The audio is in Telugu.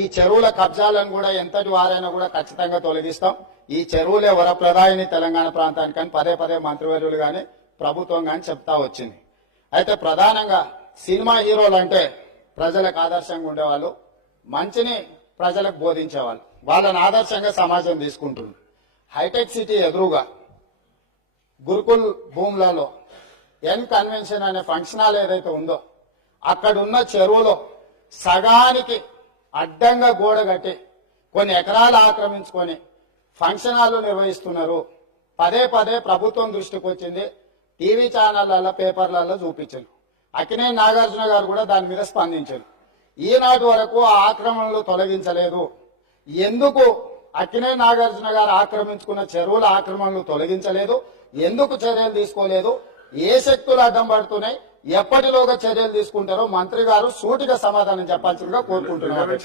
ఈ చెరువుల కబ్జాలను కూడా ఎంతటి వారైనా కూడా ఖచ్చితంగా తొలగిస్తాం. ఈ చెరువులే వరప్రదాయని తెలంగాణ ప్రాంతానికి అని పదే పదే మంత్రివర్యులు గాని ప్రభుత్వం గాని చెప్తా వచ్చింది. అయితే ప్రధానంగా సినిమా హీరోలు అంటే ప్రజలకు ఆదర్శంగా ఉండేవాళ్ళు, మంచిని ప్రజలకు బోధించేవాళ్ళు, వాళ్ళని ఆదర్శంగా సమాజం తీసుకుంటుంది. హైటెక్ సిటీ ఎదురుగా గురుకుల్ భూములలో ఎన్ కన్వెన్షన్ అనే ఫంక్షన్ హాల్ ఏదైతే ఉందో అక్కడున్న చెరువులో సగానికి అడ్డంగా గోడ కట్టి కొన్ని ఎకరాలు ఆక్రమించుకొని ఫంక్షన్ హాల్ నిర్వహిస్తున్నారు. పదే పదే ప్రభుత్వం దృష్టికి వచ్చింది, టీవీ ఛానళ్లలో పేపర్లలో చూపించారు. అక్కినేని నాగార్జున గారు కూడా దాని మీద స్పందించారు. ఈనాటి వరకు ఆ ఆక్రమణలు తొలగించలేదు. ఎందుకు అక్కినేని నాగార్జున గారు ఆక్రమించుకున్న చెరువుల ఆక్రమణలు తొలగించలేదు, ఎందుకు చర్యలు తీసుకోలేదు, ఏ శక్తులు అడ్డం పడుతున్నాయి, ఎప్పటిలోగా చర్యలు తీసుకుంటారో మంత్రి గారు సూటిగా సమాధానం చెప్పాల్సిందిగా కోరుకుంటున్నారు.